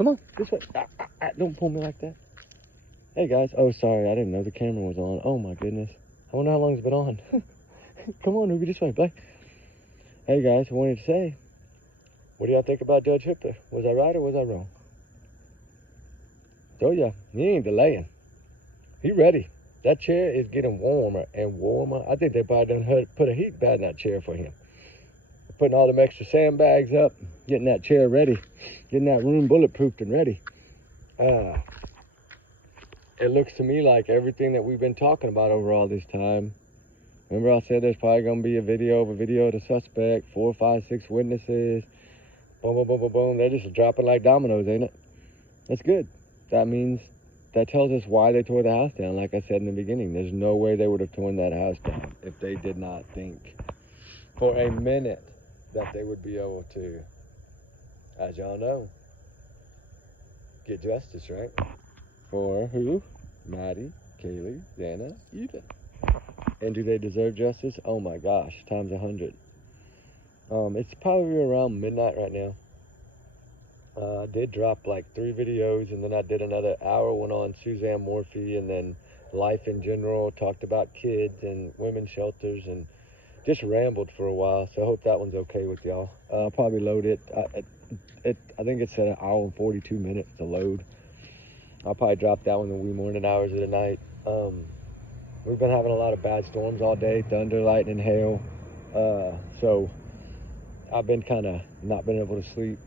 Come on, this way. Don't pull me like that. Hey, guys. Oh, sorry. I didn't know the camera was on. Oh, my goodness. I wonder how long it's been on. Come on, Ruby, this way, Blake. Hey, guys. I wanted to say, what do y'all think about Judge Hippler? Was I right or was I wrong? Told ya, he ain't delaying. He ready. That chair is getting warmer and warmer. I think they probably done put a heat pad in that chair for him. Putting all them extra sandbags up, getting that chair ready, getting that room bulletproofed and ready. It looks to me like everything that we've been talking about over all this time. Remember I said there's probably going to be a video of the suspect, 4, 5, 6 witnesses. Boom, boom, boom, boom, boom. They're just dropping like dominoes, ain't it? That's good. That tells us why they tore the house down. Like I said in the beginning, there's no way they would have torn that house down if they did not think for a minute that they would be able to, as y'all know, get justice, right? For who? Maddie Kaylee Xana Ethan. And do they deserve justice? Oh my gosh, times 100. It's probably around midnight right now. I did drop like 3 videos, and then I did another hour one on Suzanne Morphy, and then life in general, talked about kids and women's shelters, and just rambled for a while. So I hope that one's okay with y'all. I'll probably load it. I think it said an hour and 42 minutes to load. I'll probably drop that one in the wee morning hours of the night. We've been having a lot of bad storms all day, thunder, lightning, hail. So I've been kind of not been able to sleep.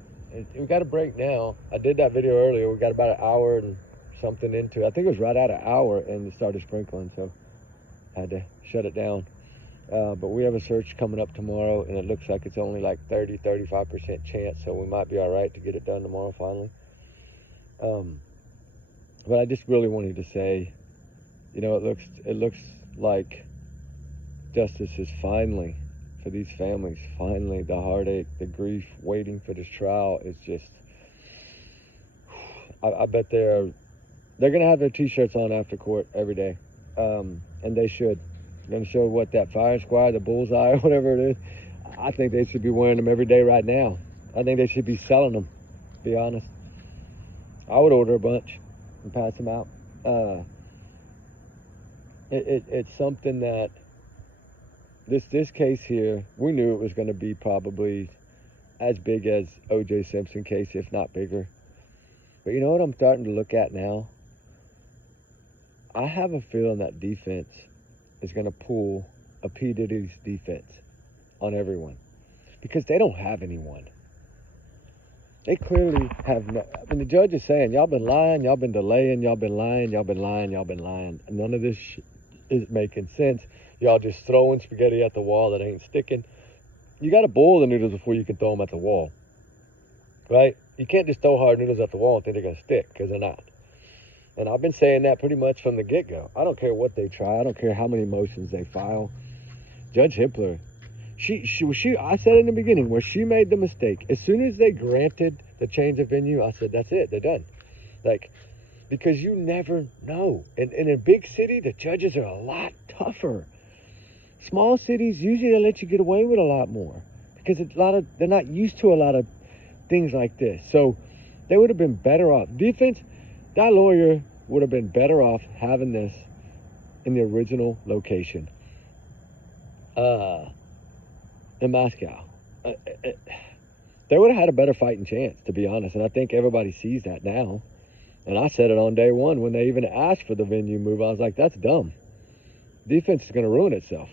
We got a break now. I did that video earlier. We got about an hour and something into it. I think it was right at an hour, and it started sprinkling, so I had to shut it down. But we have a search coming up tomorrow, and it looks like it's only like 30-35% chance, so we might be all right to get it done tomorrow finally. But I just really wanted to say, you know, it looks like justice is finally, for these families, finally, the heartache, the grief, waiting for this trial is just, I bet they're going to have their t-shirts on after court every day. And they should. They're going to show what that fire squad, the bullseye, or whatever it is. I think they should be wearing them every day right now. I think they should be selling them, to be honest. I would order a bunch and pass them out. It's something that this case here, we knew it was going to be probably as big as O.J. Simpson case, if not bigger. But you know what I'm starting to look at now? I have a feeling that defense is going to pull a P. Diddy's defense on everyone because they don't have anyone. They clearly have no. I mean, the judge is saying, y'all been lying, y'all been delaying, y'all been lying, y'all been lying, y'all been lying. And none of this is making sense. Y'all just throwing spaghetti at the wall that ain't sticking. You got to boil the noodles before you can throw them at the wall, right? You can't just throw hard noodles at the wall and think they're going to stick, because they're not. And I've been saying that pretty much from the get-go. I don't care what they try. I don't care how many motions they file. Judge Hippler, I said in the beginning where she made the mistake. As soon as they granted the change of venue, I said, that's it. They're done. Like, because you never know. And in a big city, the judges are a lot tougher. Small cities, usually they let you get away with a lot more because they're not used to a lot of things like this. So they would have been better off. Defense, that lawyer would have been better off having this in the original location in Moscow. They would have had a better fighting chance, to be honest. And I think everybody sees that now. And I said it on day one when they even asked for the venue move. I was like, that's dumb. Defense is going to ruin itself.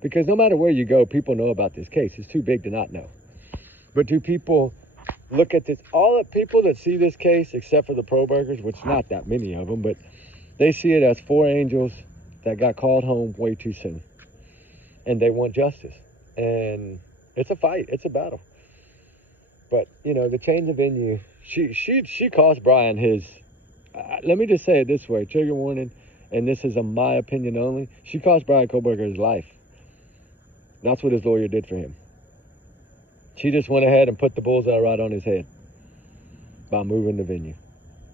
Because no matter where you go, people know about this case. It's too big to not know. But do people look at this? All the people that see this case, except for the pro-burgers, which not that many of them, but they see it as 4 angels that got called home way too soon. And they want justice. And it's a fight. It's a battle. But, you know, the change of venue, she cost Brian his, let me just say it this way, trigger warning, and this is my opinion only, she cost Brian Kohlberger his life. That's what his lawyer did for him. She just went ahead and put the bullseye right on his head by moving the venue.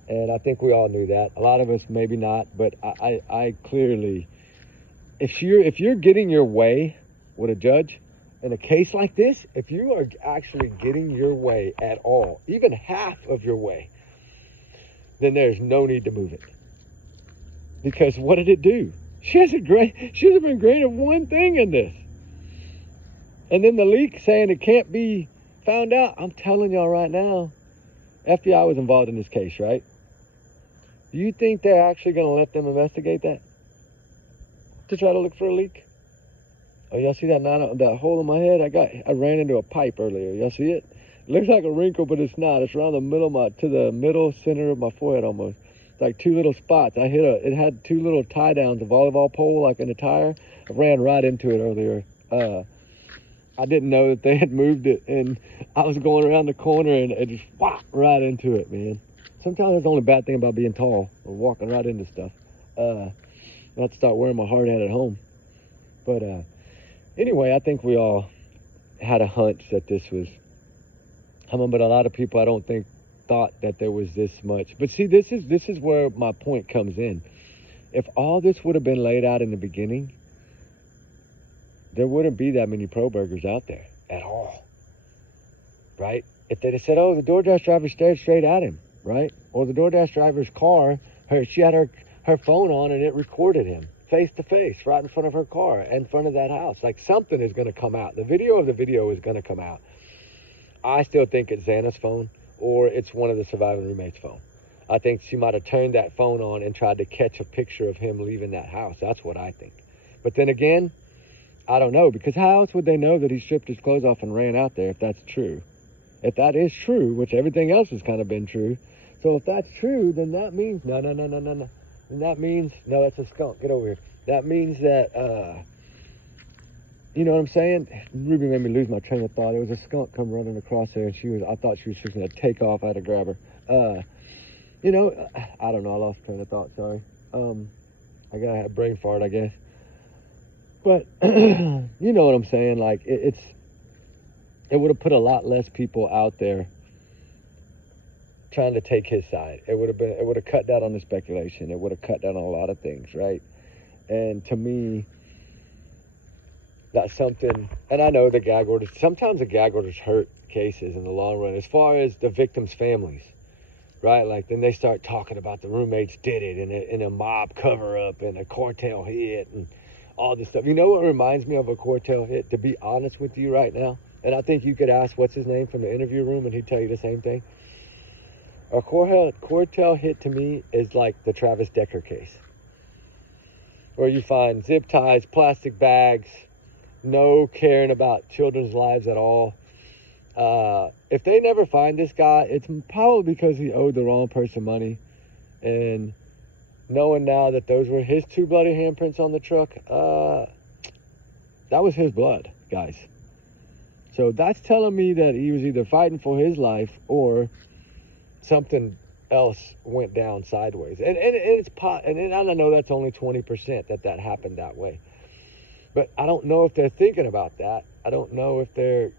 And I think we all knew that. A lot of us maybe not, but I clearly, if you're getting your way with a judge, In a case like this, if you are actually getting your way at all, even half of your way, then there's no need to move it. Because what did it do? She hasn't been great at one thing in this. And then the leak saying it can't be found out. I'm telling y'all right now, FBI was involved in this case, right? Do you think they're actually going to let them investigate that? To try to look for a leak? Oh, y'all see that hole in my head? I ran into a pipe earlier. Y'all see it? It looks like a wrinkle, but it's not. It's around the middle center of my forehead almost. It's like two little spots. It had two little tie downs, a volleyball pole like in a tire. I ran right into it earlier. I didn't know that they had moved it, and I was going around the corner and it just whack right into it, man. Sometimes that's the only bad thing about being tall or walking right into stuff. I have to start wearing my hard hat at home. But anyway, I think we all had a hunch that this was coming, but a lot of people I don't think thought that there was this much. But see, this is where my point comes in. If all this would have been laid out in the beginning, there wouldn't be that many pro burgers out there at all, right? If they'd have said, oh, the DoorDash driver stared straight at him, right? Or the DoorDash driver's car, she had her phone on and it recorded him face to face right in front of her car, in front of that house. Like, something is going to come out. The video of the video is going to come out. I still think it's Xana's phone or it's one of the surviving roommates' phone. I think she might have turned that phone on and tried to catch a picture of him leaving that house. That's what I think. But then again, I don't know, because how else would they know that he stripped his clothes off and ran out there if that's true? If that is true, which everything else has kind of been true. So if that's true, then that means, no. Then that means, no, that's a skunk. Get over here. That means that, you know what I'm saying? Ruby made me lose my train of thought. It was a skunk come running across there, and I thought she was fixing to take off. I had to grab her. You know, I don't know. I lost train of thought. Sorry. I gotta have a brain fart, I guess. But you know what I'm saying? Like, it would have put a lot less people out there trying to take his side. It would have cut down on the speculation. It would have cut down on a lot of things, right? And to me, that's something. And I know the gag orders. Sometimes the gag orders hurt cases in the long run, as far as the victims' families, right? Like, then they start talking about the roommates did it in a mob cover up and a cartel hit and all this stuff. You know what reminds me of a cartel hit, to be honest with you right now? And I think you could ask what's his name from the interview room and he'd tell you the same thing. A cartel hit to me is like the Travis Decker case, where you find zip ties, plastic bags, no caring about children's lives at all. If they never find this guy, it's probably because he owed the wrong person money. And knowing now that those were his two bloody handprints on the truck, that was his blood, guys. So that's telling me that he was either fighting for his life or something else went down sideways. And I don't know, that's only 20% that happened that way. But I don't know if they're thinking about that. I don't know if they're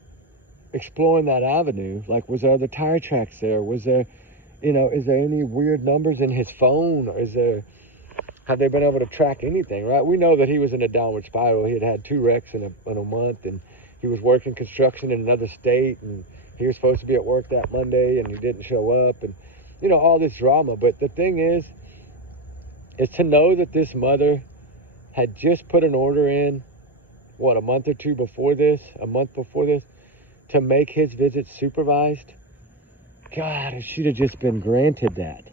exploring that avenue. Like, was there other tire tracks there? Was there, is there any weird numbers in his phone? Or have they been able to track anything, right? We know that he was in a downward spiral. He had 2 wrecks in a month, and he was working construction in another state, and he was supposed to be at work that Monday, and he didn't show up, and, all this drama. But the thing is to know that this mother had just put an order in, a month before this, to make his visit supervised. God, if she'd have just been granted that.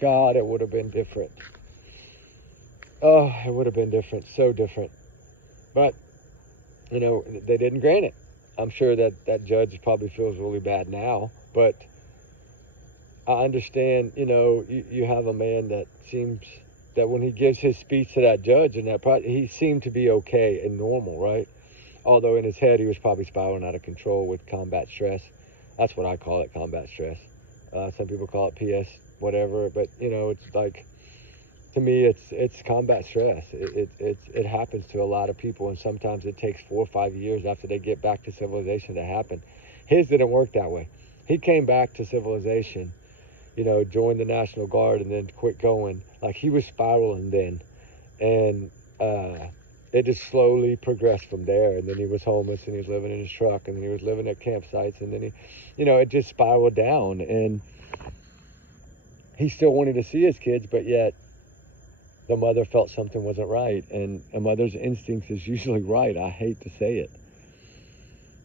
God, it would have been different. Oh, it would have been different, so different. But, they didn't grant it. I'm sure that judge probably feels really bad now, but I understand, you have a man that seems that when he gives his speech to that judge, and he seemed to be okay and normal, right? Although in his head, he was probably spiraling out of control with combat stress. That's what I call it, combat stress. Some people call it PS, whatever, but it's like, to me, it's combat stress. It happens to a lot of people, and sometimes it takes 4 or 5 years after they get back to civilization to happen. His didn't work that way. He came back to civilization, joined the National Guard, and then quit going. Like, he was spiraling then, and it just slowly progressed from there. And then he was homeless, and he was living in his truck, and then he was living at campsites, and then he, it just spiraled down. And he still wanted to see his kids, but yet the mother felt something wasn't right. And a mother's instincts is usually right. I hate to say it.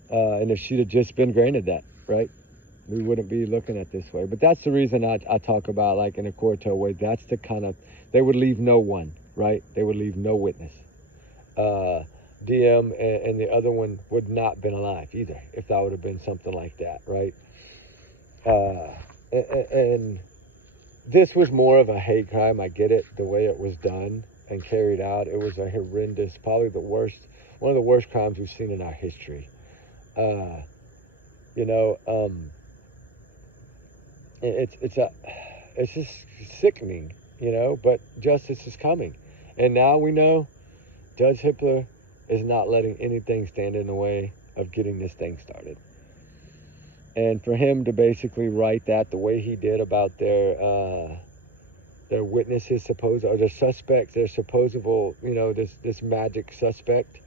And if she'd have just been granted that, right, we wouldn't be looking at this way. But that's the reason I talk about, like, in a quarto way, that's the kind of, they would leave no one, right? They would leave no witness. DM and the other one would not been alive either if that would have been something like that, right? And this was more of a hate crime. I get it, the way it was done and carried out. It was a horrendous, probably one of the worst crimes we've seen in our history. It's just sickening, but justice is coming. And now we know Judge Hippler is not letting anything stand in the way of getting this thing started. And for him to basically write that the way he did about their witnesses, or their suspects, their supposable, this magic suspect,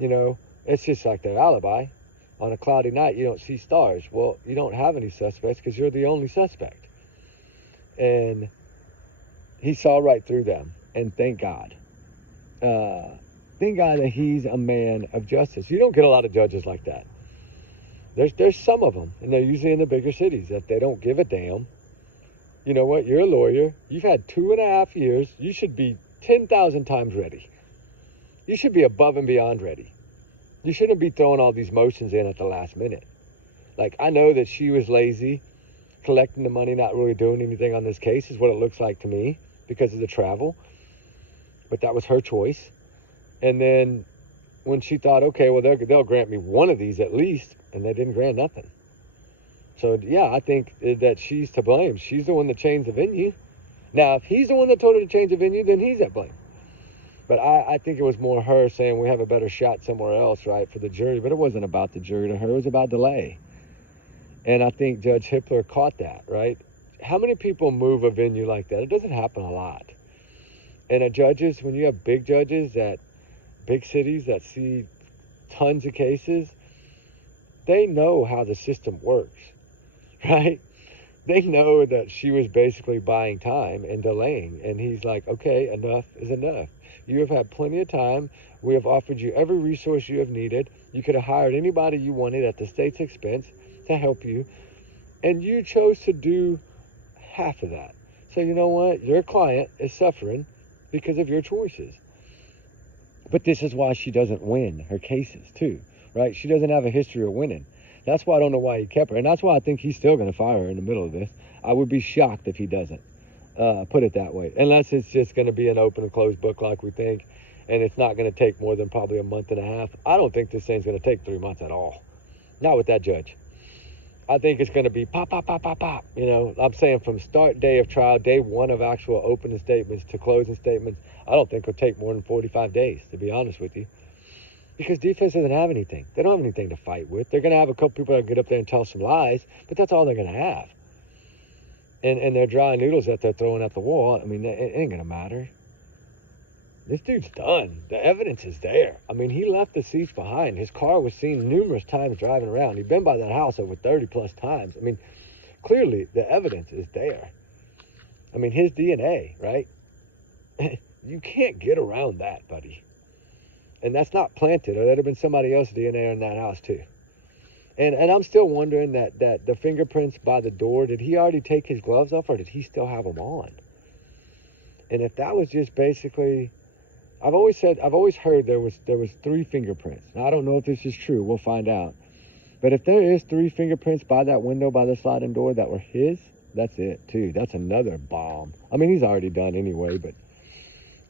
it's just like their alibi. On a cloudy night, you don't see stars. Well, you don't have any suspects because you're the only suspect. And he saw right through them. And thank God. Thank God that he's a man of justice. You don't get a lot of judges like that. There's some of them, and they're usually in the bigger cities, that they don't give a damn. You know what? You're a lawyer. You've had 2.5 years. You should be 10,000 times ready. You should be above and beyond ready. You shouldn't be throwing all these motions in at the last minute. Like, I know that she was lazy, collecting the money, not really doing anything on this case is what it looks like to me because of the travel. But that was her choice. And then when she thought, okay, well, they'll grant me one of these at least, and they didn't grant nothing. So, yeah, I think that she's to blame. She's the one that changed the venue. Now, if he's the one that told her to change the venue, then he's at blame. But I think it was more her saying we have a better shot somewhere else, right, for the jury. But it wasn't about the jury to her. It was about delay. And I think Judge Hippler caught that, right? How many people move a venue like that? It doesn't happen a lot. And judges, when you have big judges at big cities that see tons of cases, they know how the system works, right? They know that she was basically buying time and delaying. And he's like, okay, enough is enough. You have had plenty of time. We have offered you every resource you have needed. You could have hired anybody you wanted at the state's expense to help you. And you chose to do half of that. So you know what? Your client is suffering because of your choices. But this is why she doesn't win her cases too, right? She doesn't have a history of winning. That's why I don't know why he kept her. And that's why I think he's still going to fire her in the middle of this. I would be shocked if he doesn't. Put it that way. Unless it's just going to be an open and closed book like we think. And it's not going to take more than probably a month and a half. I don't think this thing's going to take 3 months at all. Not with that judge. I think it's going to be pop, pop, pop, pop, pop. I'm saying from start day of trial, day one of actual opening statements to closing statements, I don't think it'll take more than 45 days, to be honest with you. Because defense doesn't have anything. They don't have anything to fight with. They're going to have a couple people that get up there and tell some lies, but that's all they're going to have. And their dry noodles that they're throwing at the wall, I mean, it ain't going to matter. This dude's done. The evidence is there. I mean, he left the seats behind. His car was seen numerous times driving around. He'd been by that house over 30 plus times. I mean, clearly the evidence is there. I mean, his DNA, right? You can't get around that, buddy. And that's not planted, or there'd have been somebody else's DNA in that house too. And I'm still wondering that the fingerprints by the door, did he already take his gloves off, or did he still have them on? And if that was just basically, I've always heard there was 3 fingerprints. Now, I don't know if this is true. We'll find out. But if there is 3 fingerprints by that window, by the sliding door that were his, that's it too. That's another bomb. I mean, he's already done anyway, but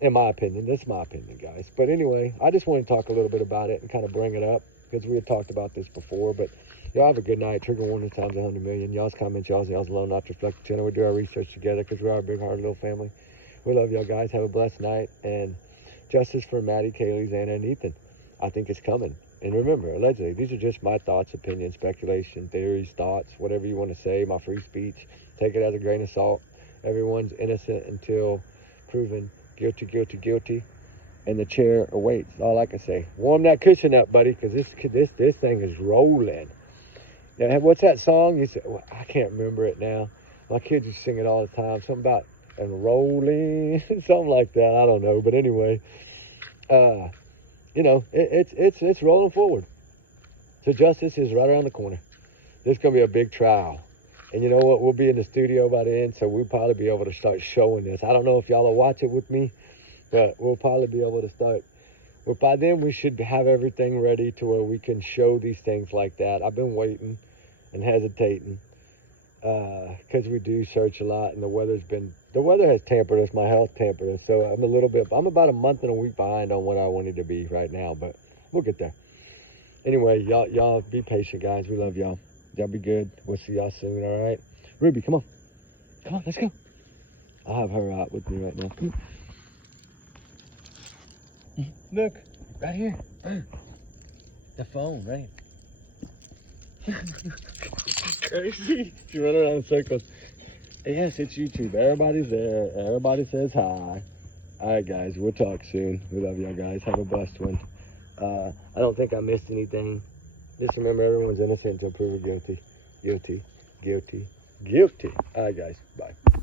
in my opinion, that's my opinion, guys. But anyway, I just want to talk a little bit about it and kind of bring it up because we had talked about this before. But y'all have a good night. Trigger warning times 100 million. Y'all's comments, y'all's alone, not to reflect the channel. We do our research together because we are a big-hearted little family. We love y'all, guys. Have a blessed night. And justice for Maddie Kaylee Xana and Ethan. I think it's coming. And remember, allegedly, these are just my thoughts, opinions, speculation, theories, thoughts, whatever you want to say, my free speech. Take it as a grain of salt. Everyone's innocent until proven guilty, guilty, guilty. and the chair awaits. All I can say. Warm that cushion up, buddy, because this thing is rolling. Now, what's that song? You said, well, I can't remember it now. My kids used to sing it all the time. Something about and rolling, something like that. I don't know, but anyway, you know, it's rolling forward. So justice is right around the corner. This is gonna be a big trial, and you know what? We'll be in the studio by the end, so we'll probably be able to start showing this. I don't know if y'all will watch it with me, but we'll probably be able to start. But by then, we should have everything ready to where we can show these things like that. I've been waiting and hesitating because we do search a lot, and the weather has tampered us. My health tampered us, so I'm about a month and a week behind on what I wanted to be right now, but we'll get there. Anyway, y'all be patient, guys. We love y'all. Y'all be good. We'll see y'all soon. All right, Ruby, come on, let's go. I'll have her out with me right now. Come on. Look, right here. The phone, right? Crazy. She run around in circles. Yes, it's YouTube. Everybody's there. Everybody says hi. All right, guys. We'll talk soon. We love y'all, guys. Have a blessed one. I don't think I missed anything. Just remember, everyone's innocent until proven guilty. Guilty. Guilty. Guilty. All right, guys. Bye.